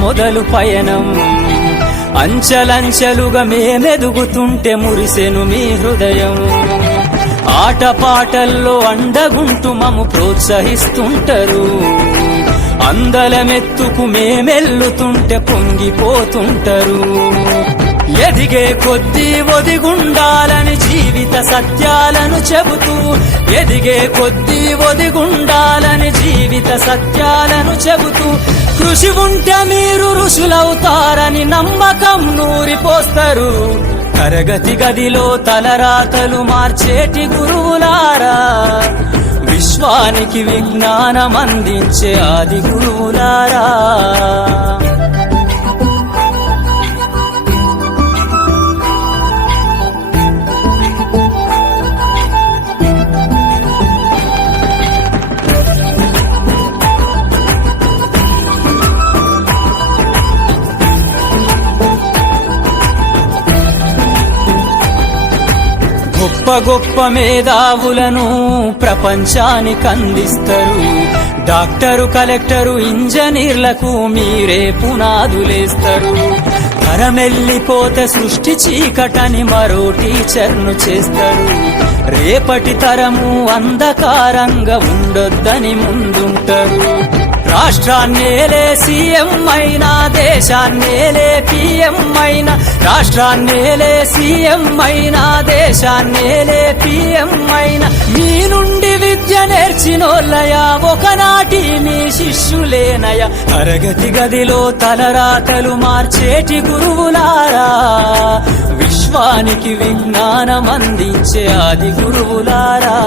మొదలు పయనం. అంచెలంచెలుగా మేమెదుగుతుంటే మురిసెను మీ హృదయం. ఆటపాటల్లో అండగుంటూ మము ప్రోత్సహిస్తుంటరు. అందలమెత్తుకు మేమెల్లుతుంటే పొంగిపోతుంటరు. ఎదిగే కొద్దీ ఒదిగుండాలని జీవిత సత్యాలను చెబుతూ, ఎదిగే కొద్దీ ఒదిగుండాలని జీవిత సత్యాలను చెబుతూ, కృషి ఉంటే మీరు ఋషులవుతారని నమ్మకం నూరిపోస్తారు. తరగతి గదిలో తలరాతలు మార్చేటి గురువులారా, విశ్వానికి విజ్ఞానం అందించే ఆది గురువులారా. గొప్ప గొప్ప మేధావులను ప్రపంచానికి అందిస్తారు. డాక్టరు, కలెక్టరు, ఇంజనీర్లకు మీరే పునాదులేస్తారు. తరమెల్లిపోతే సృష్టి చీకటని మరో టీచర్ను చేస్తారు. రేపటి తరము అంధకారంగా ఉండొద్దని ముందుంటారు. రాష్ట్రాన్నేలే సీఎం అయినా, దేశాన్నేలే పీఎం అయినా, రాష్ట్రాన్నేలే సీఎం అయినా, దేశాన్నేలే పీఎం అయినా, మీ నుండి విద్య నేర్చినోళ్ళయా, ఒకనాటి మీ శిష్యులేనయా. తరగతి గదిలో తలరాతలు మార్చేటి గురువులారా, విశ్వానికి విజ్ఞానం అందించే ఆది గురువులారా.